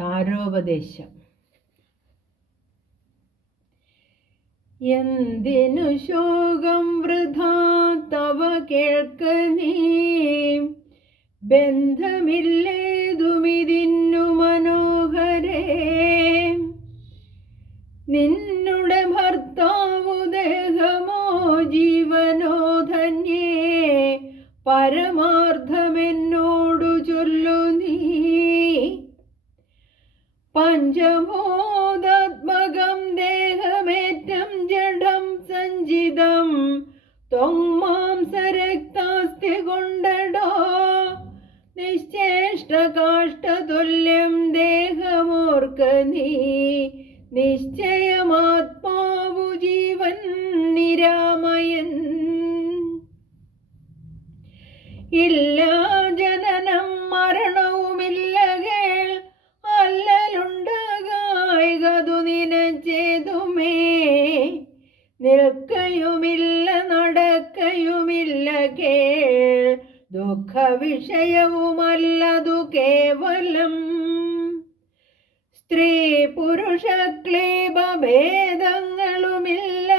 താരോപദേശം. എന്തിനു ശോകം വൃഥാ? തവ കേൾക്ക നീ. ബന്ധമില്ലേതുമിതിന്നു മനോഹരേ. നിന്നുടെ ഭർത്താവു ദേഹമോ ജീവനോ ധന്യേ. പരമാർത്ഥമെന്നോടു പഞ്ചഭൂതാത്മകം ദേഹമേറ്റം ജഡം സഞ്ചിതം. ത്വമാംസരക്താസ്തി കൊണ്ടടോ. നിശ്ചേഷ്ടകാഷ്ടതുല്യം ദേഹമോർക്ക നീ. നിശ്ചയമാത്മാവു ജീവൻ നിരാമയൻ. ഇല്ല നിൽക്കയുമില്ല നടക്കയുമില്ല കേൾ. ദുഃഖ വിഷയവുമല്ലതു കേവലം സ്ത്രീ പുരുഷ ക്ലീപഭേദങ്ങളുമില്ല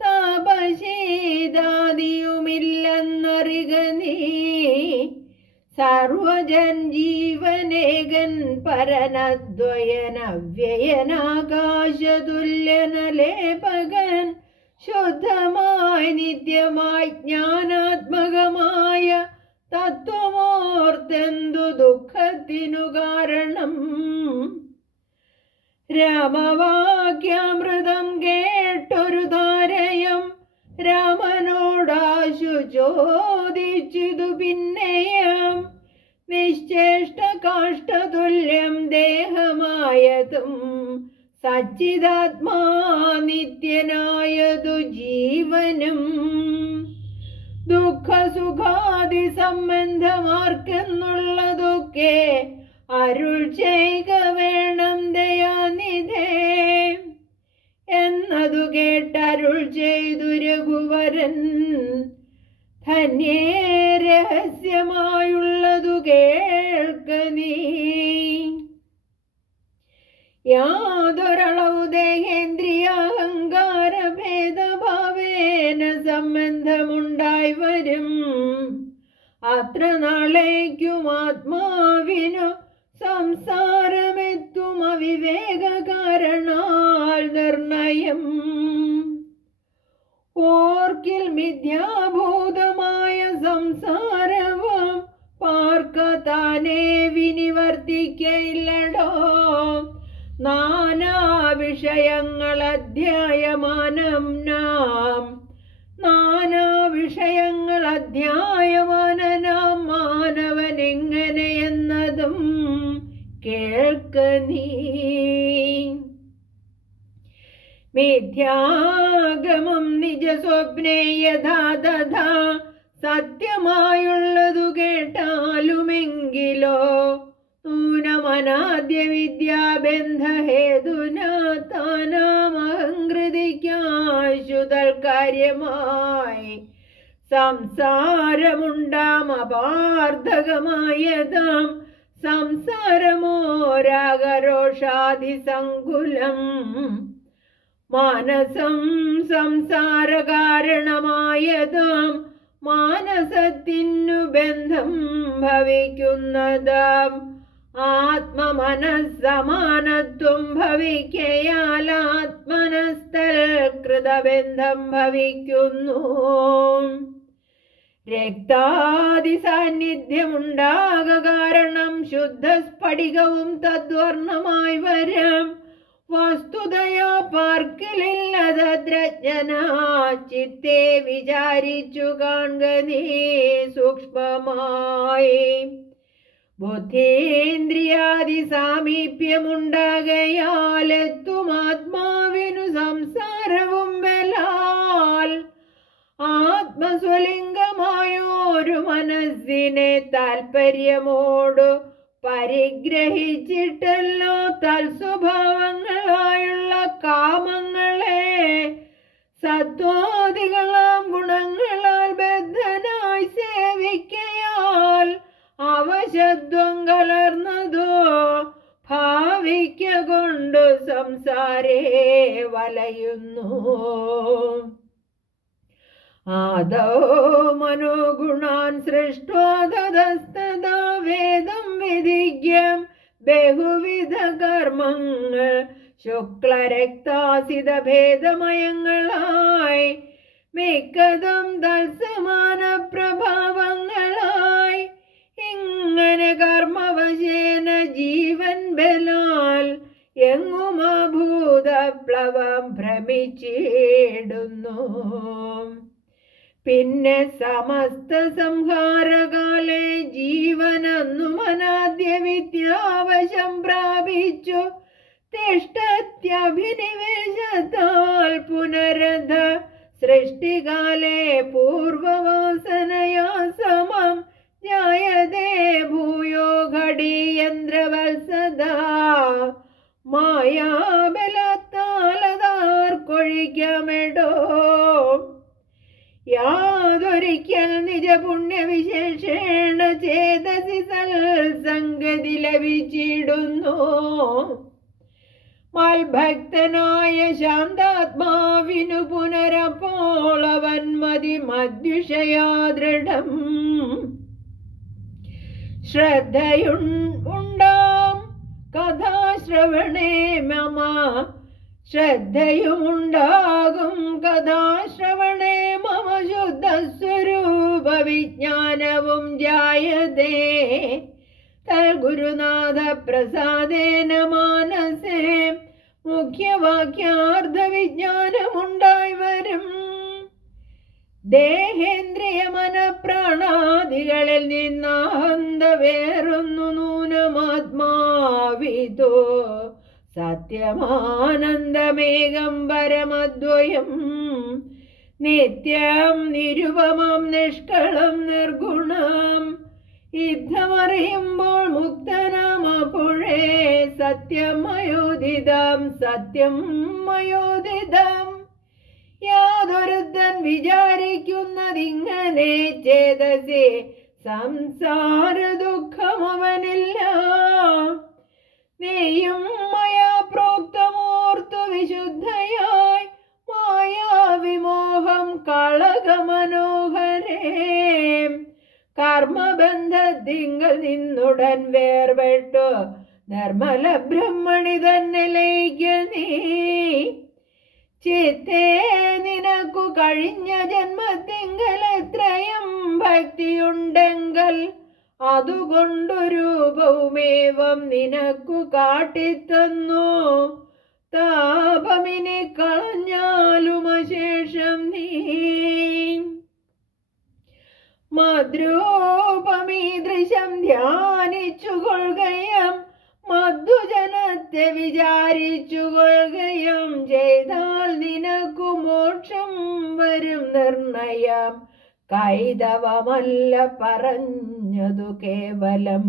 താപശീതാദിയുമില്ലെന്നറിക നീ. സർവജൻ ജീവനേകൻ പരനദ്വയനവ്യയനാകാശതുല്യനലേപകൻ ശുദ്ധമായി നിത്യമായി ജ്ഞാനാത്മകമായ തത്വമോർത്തെന്തു ദുഃഖത്തിനു കാരണം? രാമവാക്യാമൃതം കേട്ടൊരു താരയം രാമനോടാശു ചോദിച്ചിതു പിന്നെയും. നിശ്ചേഷ്ട കാഷ്ടതുല്യം ദേഹമായതും സച്ചിതാത്മാ നിത്യനായതു ജീവനും. ദുഃഖസുഖാദി സംബന്ധമാർക്കെന്നുള്ളതൊക്കെ അരുൾ ചെയ്യുക വേണം ദയാനിധേ. എന്നതു കേട്ടരുൾ ചെയ്തു രഘുവരൻ. ധന്യേ രഹസ്യമായുള്ളതു കേൾക്ക നീ. യാതൊരളവു ദേഹേന്ദ്രിയ അഹങ്കാര ഭേദഭാവേന സംബന്ധമുണ്ടായി വരും അത്ര നാളേക്കും ആത്മാവിനു സംസാരമെത്തും അവിവേക കാരണാൽ നിർണയം. ഓർക്കിൽ മിഥ്യാഭൂതമായ സംസാരവും പാർക്ക താനേ വിനിവർത്തിക്കയില്ലടോ. നാനാ വിഷയങ്ങൾ അധ്യായമാനം നാം നാനാവിഷയങ്ങൾ അധ്യായമാനനാം മാനവൻ എങ്ങനെയെന്നതും കേൾക്ക നീ. മിഥ്യാഗമം നിജ സ്വപ്നേ യഥാ തഥാ സത്യമായുള്ളതു കേട്ടാലുമെങ്കിലോ നൂനമനാദ്യ വിദ്യാബന്ധഹേതുന താനാമഹങ്കൃതിക്കാശുതൽ കാര്യമായി സംസാരമുണ്ടാം അപാർത്ഥകമായതാം സംസാരമോരാഗരോഷാദിസങ്കുലം മാനസം സംസാര കാരണമായതാം മാനസത്തിനു ബന്ധം ഭവിക്കുന്നതാം ആത്മമനസ്സമാനത്വം ഭവിക്കയാൽ ആത്മനസ്ഥൽ കൃതബന്ധം ഭവിക്കുന്നു. രക്താദി സാന്നിധ്യമുണ്ടാക കാരണം ശുദ്ധ സ്ഫടികവും തദ്വർണമായി വരാം. വസ്തുതയോ പാർക്കലില്ലതദ്രജ്ഞനാ ചിത്തെ വിചാരിച്ചു കാണുക നീ സൂക്ഷ്മമായി. ബുദ്ധേന്ദ്രിയാദി സാമീപ്യമുണ്ടാകയാൽ എത്തും ആത്മാവിനു സംസാരവും ബലാൽ. ആത്മസ്വലിംഗമായൊരു മനസ്സിനെ താൽപ്പര്യമോടു പരിഗ്രഹിച്ചിട്ടല്ലോ തൽസ്വഭാവങ്ങളായുള്ള കാമങ്ങളെ. സത്വാദികളാം ഗുണങ്ങളാൽ ബദ്ധനായി സേവിക്കയാൽ അവശത്വം കലർന്നതോ ഭാവ ഭാവിക്ക കൊണ്ടു സംസാരേ വലയുന്നു. ആദോ മനോഗുണാൻ സൃഷ്ടാതസ്തദാ വേദം വിധിജ്ഞം ബഹുവിധ കർമ്മങ്ങൾ ശുക്ലരക്താസിത ഭേദമയങ്ങളായി മിക്കതും തത്സമാന പ്രഭാവങ്ങളായി ഇങ്ങനെ കർമ്മവശേന ജീവൻ ബലാൽ എങ്ങും അഭൂതപ്ലവം ഭ്രമിച്ചിടുന്നു. പിന്നെ സമസ്ത സംഹാരകാലെ ജീവനന്നു മനാദ്യ വിദ്യാവശം പ്രാപിച്ചു. തിഷ്ടത്യഭിനിവേശത്താൽ പുനരധ സൃഷ്ടികാലേ പൂർവവാസനയാ മായാബലത്താലതാർക്കൊഴിക്കമെടോ യാതൊരിക്കൽ നിജപുണ്യവിശേഷേണ ചേതസി സൽസംഗതി ലഭിച്ചിടുന്നു. മൽഭക്തനായ ശാന്താത്മാവിനു പുനരപ്പോളവൻ മതി മദ്വിഷയാ ദൃഢം. ശ്രദ്ധയുണ്ടാം കഥാശ്രവണേ മമ ശ്രദ്ധയുമുണ്ടാകും കഥാശ്രവണേ. മമ ശുദ്ധസ്വരൂപ വിജ്ഞാനവും ജായതേ തൽഗുരുനാഥ പ്രസാദേന മാനസേ മുഖ്യവാക്യാർത്ഥ വിജ്ഞാനമുണ്ടായി വരും ദേഹേന്ദ്രിയ മനപ്രാണാദികളിൽ നിന്നാന്ത വേറൊന്നു നൂനമാത്മാവിതോ. സത്യമാനന്ദമേകം പരമദ്വയം. നിത്യം നിരുപമം നിഷ്കളം നിർഗുണം. യുദ്ധമറിയുമ്പോൾ മുക്തനാം അപ്പോഴേ സത്യം മയോദിതം സത്യം മയോദിതം യാതൊരുത്തൻ വിചാരിക്കുന്നതിങ്ങനെ ചേതസേ സംസാര ദുഃഖമവനില്ല. നെയ്യും നീയും മയാ പ്രോക്തമോർത്തു വിശുദ്ധയായി മായാവിമോഹം കളകമനോഹരേ. കർമ്മബന്ധത്തിങ്കൽ നിന്നുടൻ വേർപെട്ടു നിർമ്മല ബ്രഹ്മണി തന്നിലേക്ക് നീ. ചിത്തേ നിനക്കു കഴിഞ്ഞ ഭക്തിയുണ്ടെങ്കൽ ഭക്തിയുണ്ടെങ്കിൽ അതുകൊണ്ടു രൂപവുമേവം നിനക്കു കാട്ടിത്തന്നു. താപമിനെ കളഞ്ഞാലും അശേഷം നീ മദ്രൂപമീദൃശം ധ്യാനിച്ചു കൊള്ളുകയും മധുജനത്തെ വിചാരിച്ചു കൊള്ളുകയും ചെയ്താൽ നിനക്കു മോക്ഷം വരും നിർണയം. കൈതവമല്ല പറഞ്ഞതു കേവലം.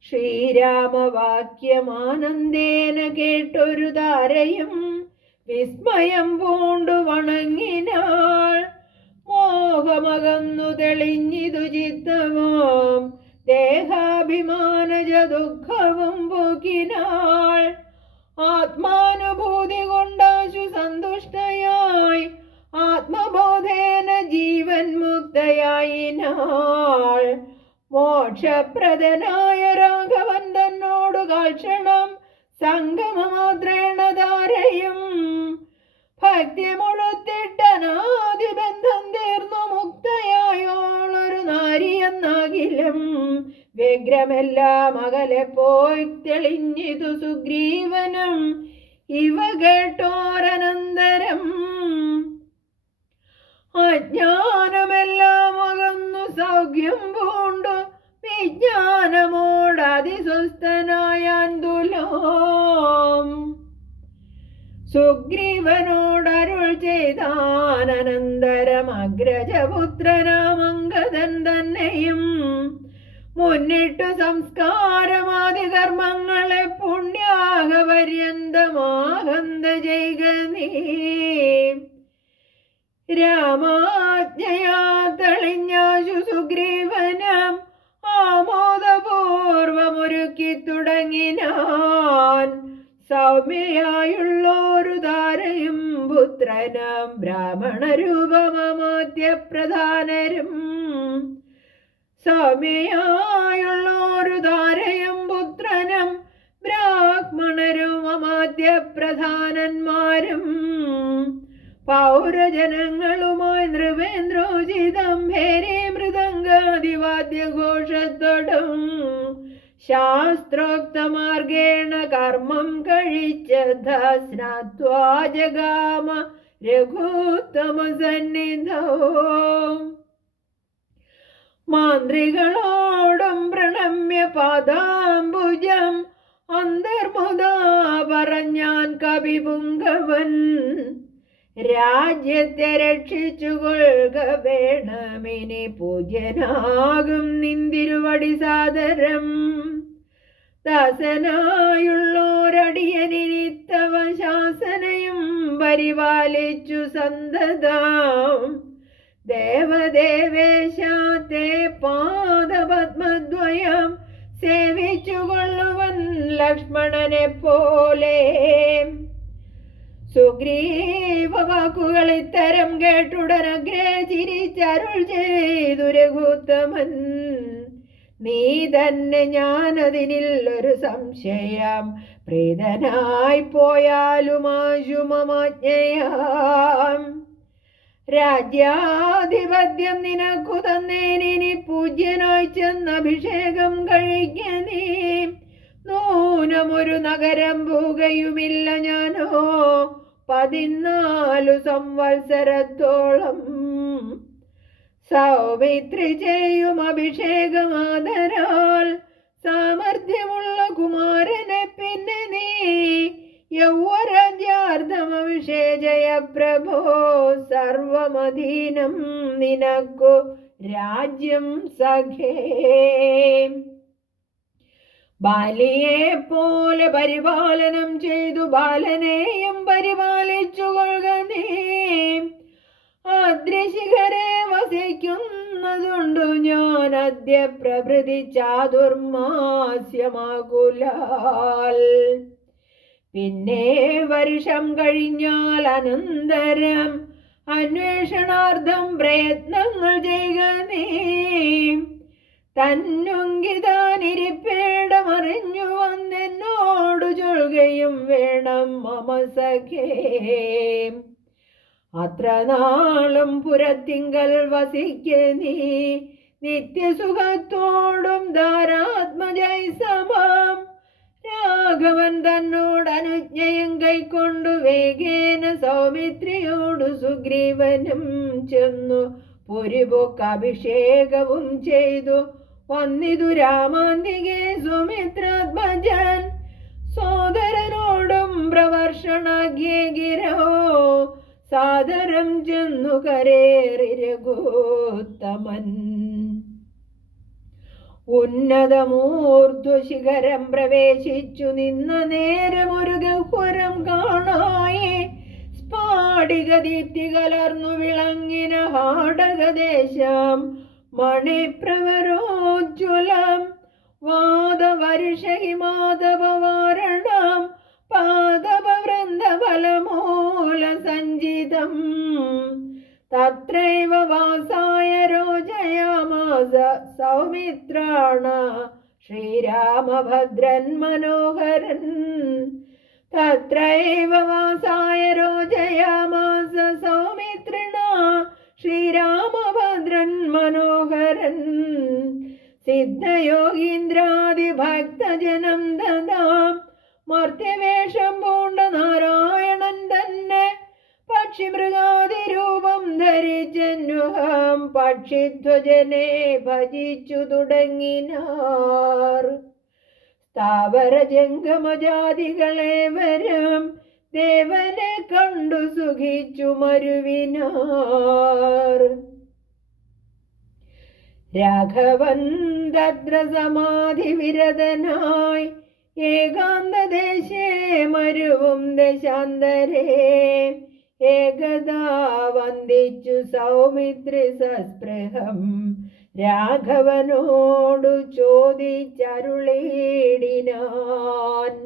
ശ്രീരാമവാക്യമാനന്ദേന കേട്ടൊരു താരയും വിസ്മയം പൂണ്ടു വണങ്ങിനാൾ മോഹമകന്നു തെളിഞ്ഞിതു ചിത്തവും ദേഹാഭിമാനജ ദുഃഖവും പോക്കിനാൾ. ആത്മാനുഭൂതി കൊണ്ടാശു സന്തുഷ്ടയായി ആത്മബോധേന ജീവൻ മുക്തയായിനാൾ മോക്ഷപ്രദനായ രാഘവൻ തന്നോടു കാക്ഷണം സംഗമമാത്രേണ ധാരയും. ഭക്തി വ്യഗ്രമെല്ലാം അകലെ പോയി തെളിഞ്ഞിതു സുഗ്രീവനും. ഇവ കേട്ടോരനന്തരം അജ്ഞാനമെല്ലാം അകന്നു സൗഖ്യം പൂണ്ടു. വിജ്ഞാനമോട് അതിസുസ്ഥനായാൻ തുലോം സുഗ്രീവനോടരുൾ ചെയ്താനന്തരം അഗ്രജപുത്രനാമംഗതൻ തന്നെയും മുന്നിട്ടു സംസ്കാരമാതി കർമ്മങ്ങളെ പുണ്യാഹപര്യന്തമാഹന്ത ജൈക നീ. രാമാജ്ഞയാ തെളിഞ്ഞാശു സുഗ്രീവനം ആമോദപൂർവമൊരുക്കി തുടങ്ങിനാൻ സൗമ്യയായുള്ളൊരു താരയും പുത്രനാം ബ്രാഹ്മണ രൂപമധ്യപ്രധാനരും സൗമ്യയായുള്ളൊരു ധാരയും പുത്രനും ബ്രാഹ്മണരും അമാദ്യപ്രധാനന്മാരും പൗരജനങ്ങളുമായി നൃപേന്ദ്രോചിതം ഭേരി മൃദംഗാദിവാദ്യഘോഷത്തോടും ശാസ്ത്രോക്തമാർഗേണ കർമ്മം കഴിച്ച സ്നാത്വാ ജഗാമ സന്നിധോ മാന്ത്രികളോടും പ്രണമ്യ പാദാംബുജം അന്തർമുദ പറഞ്ഞാൻ കവിപുങ്കവൻ രാജ്യത്തെ രക്ഷിച്ചുകൊള്ളുക വേണമിനി പൂജ്യനാകും നിന്തിരുവടി സാദരം. ദാസനായുള്ളോരടിയനിനി തവ ശാസനയും പരിപാലിച്ചു സന്തതാം. ദേവദേവേശാത്തെ പാദപത്മദ്വയം സേവിച്ചുകൊള്ളുവൻ ലക്ഷ്മണനെ പോലെ. സുഗ്രീവ വാക്കുകൾ ഇത്തരം കേട്ടുടനഗ്രേ ചിരിച്ചരുൾ ചെയ്തു രഘുത്തമൻ. നീ തന്നെ ഒരു സംശയം. പ്രീതനായി പോയാലും ആശുമമാജ്ഞയാം. രാജ്യാധിപത്യം നിനക്കു തന്നേനിനി പൂജ്യനായി ചെന്ന് അഭിഷേകം കഴിക്ക നീ. നൂനമൊരു നഗരം പോകയുമില്ല ഞാനോ. പതിനാലു സംവത്സരത്തോളം സൗമിത്രി ചെയ്യും അഭിഷേകമാതരാൽ സാമർഥ്യമുള്ള കുമാരനെ പിന്നെ നീ യൗവരാജ്യാർത്ഥമവിഷേജയ പ്രഭോ സർവമധീനം നിനക്കു രാജ്യം സഖേ. ബാലിയെ പോലെ പരിപാലനം ചെയ്തു ബാലനെയും പരിപാലിച്ചു കൊള്ളുക നീ. അദ്രിശിഖരെ വസിക്കുന്നതുണ്ടു ഞാൻ അദ്യ പ്രഭൃതി ചാതുർമാസ്യമാകുലാൽ. പിന്നെ വർഷം കഴിഞ്ഞാൽ അനന്തരം അന്വേഷണാർത്ഥം പ്രയത്നങ്ങൾ ചെയ്യുക തന്നുങ്കിതാനിരിപ്പേടമറിഞ്ഞു വന്നെന്നോടു ചൊൽകയും വേണം മമ സഖേ അത്ര നാളും പുരത്തിങ്കൽ വസിക്ക നീ. നിത്യസുഖത്തോടും ധാരാത്മജൈ സമം രാഘവൻ തന്നോട് അനുജ്ഞയും കൈക്കൊണ്ടു വേഗേന സൗമിത്രിയോടു സുഗ്രീവനും ചെന്നു. പുരിപൊക്ക് അഭിഷേകവും ചെയ്തു. വന്നിതു രാമാന്തികെ സുമിത്രാത്മജൻ. സോദരനോടും പ്രവർഷണാഗ്യേ ഗിരോ സാദരം ചെന്നു കരേറി രഘുത്തമൻ. ഉന്നതമൂർധ്വശിഖരം പ്രവേശിച്ചു നിന്ന നേരമൊരു ഗഹ്വരം കാണായി. സ്ഫാടിക ദീപ്തി കലർന്നു വിളങ്ങിന ഹാടകദേശം. മണിപ്രവരോജ്വലം. വാദവർഷഹിമാധവവാരണം പാദപവൃന്ദഫലമൂല സഞ്ചിതം തത്രൈവ രോചയാമാസ സൗമിത്രാണ ശ്രീരാമഭദ്രൻ മനോഹരൻ. തത്രൈവ വാസായ രോചയാമാസ സൗമിത്രിണ ശ്രീരാമഭദ്രൻ മനോഹരൻ. സിദ്ധയോഗീന്ദ്രാദിഭക്തജനം ദദാം മർത്യവേഷം പൂണ്ട നാരായണൻ തന്നെ. പക്ഷിമൃഗ പക്ഷിധ്വജനെ ഭജിച്ചു തുടങ്ങിനാർ. സ്ഥാവര ജംഗമജാതികളെ വരം ദേവനെ കണ്ടു സുഖിച്ചു മരുവിനാർ. രാഘവൻ തത്ര സമാധി വിരതനായി ഏകാന്തദേശേ മരുവും ദശാന്തരേ. ഏകദാ വന്ദിച്ചു സൗമിത്രി സസ്പൃഹം. രാഘവനോടു ചോദിച്ചരുളേടിനാൻ.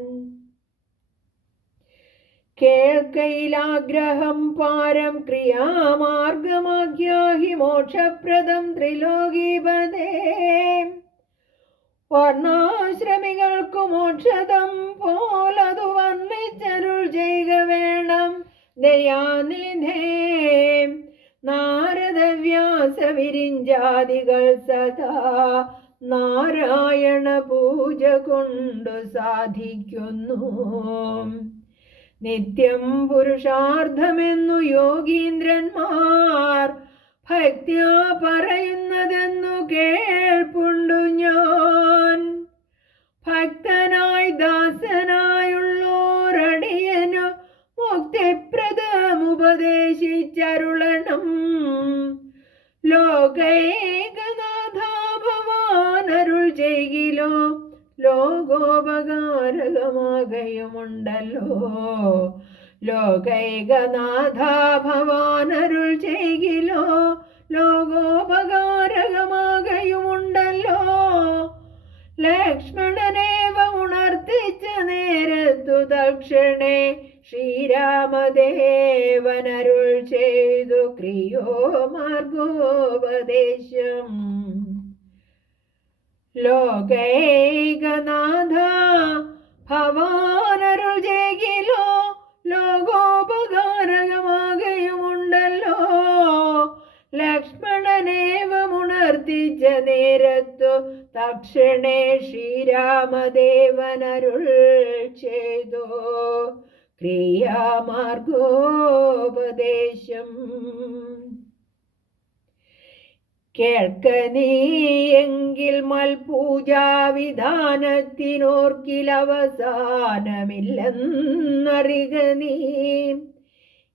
കേൾക്കയിലാഗ്രഹം പാരം ക്രിയാമാർഗമാഖ്യാഹി മോക്ഷപ്രദം ത്രിലോകീപദേ വർണാശ്രമികൾക്കു മോക്ഷതം പോലതു വർണിച്ചരുൾ ചെയ്യുക വേണം ദയാനിധേ നാരദവ്യാസ വിരിഞ്ചാദികൾ സദാ നാരായണ പൂജ കൊണ്ടു സാധിക്കുന്നു. നിത്യം പുരുഷാർത്ഥമെന്നു യോഗീന്ദ്രന്മാർ ഭക്ത്യാ പറയുന്നതെന്നു കേൾപ്പുണ്ടു ഞാൻ. ഭക്തനായി മുക്തിപ്രദമുപദേശിച്ചരുളണം ലോകൈകനാഥ ഭവാനരുൾ ചെയ്യിലോ? ലോകോപകാരകമാകയുമുണ്ടല്ലോ. ലോകൈകനാഥ ഭവാനരുൾ ചെയ്യിലോ? ലോകോപകാരകമാകയുമുണ്ടല്ലോ. ലക്ഷ്മണനേവ ഉണർത്തിച്ച നേരത്തു ദക്ഷിണേ ശ്രീരാമദേവനരുൾ ചെയ്തു ക്രിയോ മാർഗോപദേശം. ലോകൈകനാഥ ഭവാനരുൾ ചെയ്യിലോ? ലോകോപകാരകമാകയുമുണ്ടല്ലോ. ലക്ഷ്മണനേവമുണർത്തിച്ച നേരത്തു തക്ഷണേ ശ്രീരാമദേവനരുൾ ചെയ്തോ. ക്രിയാമാർഗോപദേശം. കേൾക്ക നീയെങ്കിൽ മൽപൂജാവിധാനത്തിനോർക്കിലവസാനമില്ലെന്നറിക നീ.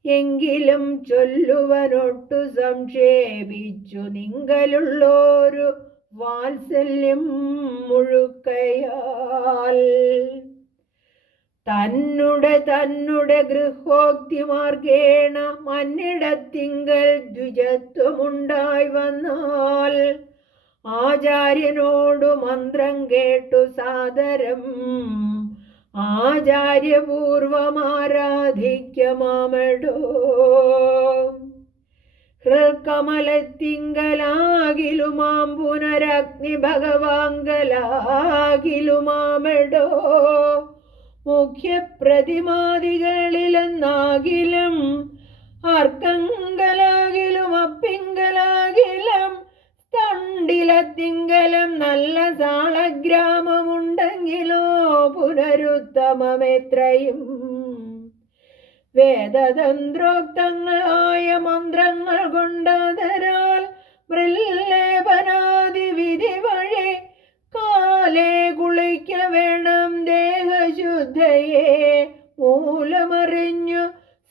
എങ്കിലും ചൊല്ലുവനൊട്ടു സംക്ഷേപിച്ചു നിങ്കലുള്ളോരു വാത്സല്യം മുഴുക്കയാൽ തന്നുടെ തന്നുടെ ഗൃഹോക്തി മാർഗേണ മന്നിടത്തിങ്കൽ ദ്വിജത്വമുണ്ടായി വന്നാൽ ആചാര്യനോടു മന്ത്രം കേട്ടു സാദരം. ആചാര്യപൂർവമാരാധിക്കമാമടോ ഹൃൽക്കമലത്തിങ്കലാകിലുമാം പുനരഗ്നി ഭഗവാങ്കലാകിലുമാമെടോ. മുഖ്യപ്രതിമാദികളിലെന്നാകിലും അർക്കങ്കലാകിലും അപ്പിങ്കലാകിലും തണ്ടിലത്തിങ്കലം നല്ല സാളഗ്രാമമുണ്ടെങ്കിലോ പുനരുത്തമമെത്രയും വേദതന്ത്രോക്തങ്ങളായ മന്ത്രങ്ങൾ കൊണ്ടതരാൽ മൃല്ലേപനാദി വിധി വഴി കാലേ കുളിക്ക വേണം ദേഹശുദ്ധയെ മൂലമറിഞ്ഞു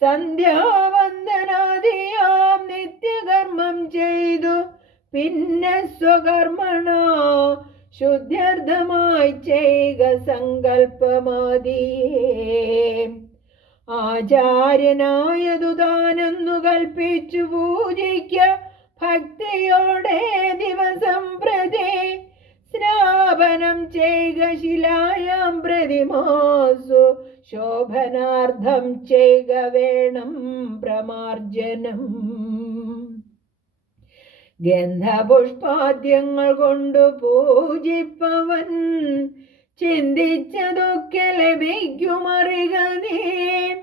സന്ധ്യാവന്ദനാദിയാം നിത്യകർമ്മം ചെയ്തു. പിന്നെ സ്വകർമ്മണ ശുദ്ധ്യർത്ഥമായി ചെയ്യുക സങ്കല്പമാതിയേ ആചാര്യനായതു താനെന്നു കൽപ്പിച്ചു പൂജിക്ക. ഭക്തിയോടെ ദിവസം പ്രതി സ്നാപനം ചെയ്ക ശിലായാം പ്രതിമാസു ശോഭനാർത്ഥം ചെയ്ക വേണം പ്രമാർജനം. ഗന്ധപുഷ്പാദ്യങ്ങൾ കൊണ്ടു പൂജിപ്പവൻ. ചിന്തിച്ചതൊക്കെ ലഭിക്കുമറിക നീ.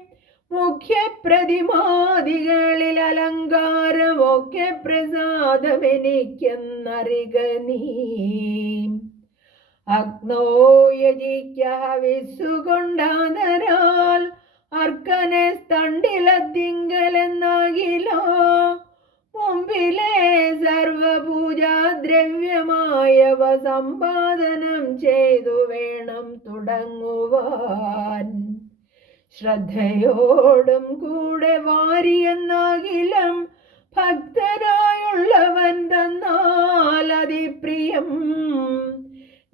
മുഖ്യപ്രതിമാദികളിൽ അലങ്കാരമൊക്കെ പ്രസാദമെനിക്കെന്നറിക നീ. വിസുകൊണ്ടാതരാൽ അർക്കനെ സ്തണ്ടിലത്തിങ്കലെന്നാകിലോ മുമ്പിലെ സർവപൂജാദ്രവ്യമായവ സമ്പാദനം ചെയ്തു വേണം തുടങ്ങുവാൻ. ശ്രദ്ധയോടും കൂടെ വാരിയെന്നാകിലും ഭക്തനായുള്ളവൻ തന്നാൽ അതിപ്രിയം.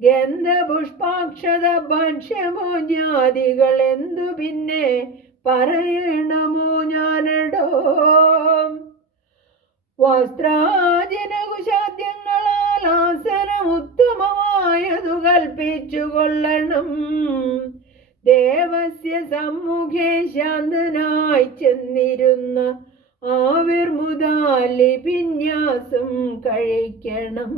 ഗന്ധപുഷ്പാക്ഷത ഭക്ഷ്യമോജ്ഞാദികൾ എന്തു പിന്നെ പറയണമോ ഞാനടോ. വസ്ത്രാജനകുശാദ്യങ്ങളാൽ ആസനം ഉത്തമമായതു കൽപ്പിച്ചു കൊള്ളണം ദേവസ്യ സമ്മുഖേ ശാന്തനായി ചെന്നിരുന്ന ആവിർമുദാലി വിന്യാസം കഴിക്കണം.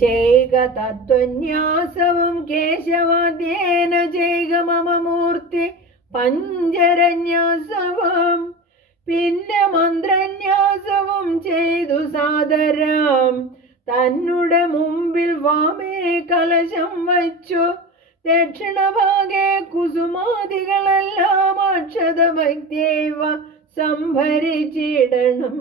ചെയ്ക തത്വന്യാസവും കേശവാദ്യേന ചെയ്ക മമ മൂർത്തി പഞ്ചരന്യാസവും പിന്നെ മന്ത്രന്യാസവും ചെയ്തു സാദരാം. തന്നുടെ മുമ്പിൽ വാമേ കലശം വച്ചു. ദക്ഷിണഭാഗെ കുസുമാദികളെല്ലാം അക്ഷത ഭക്തിയവ സംഭരിച്ചിടണം.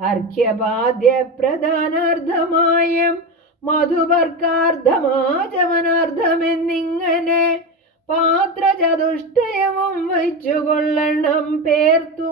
അർഘ്യപാദ്യ പ്രധാനാർത്ഥമായും മധുപർക്കാർത്ഥമാചമനാർത്ഥമെന്നിങ്ങനെ പാത്രചതുഷ്ടയവും വെച്ചുകൊള്ളണം. പേർത്തു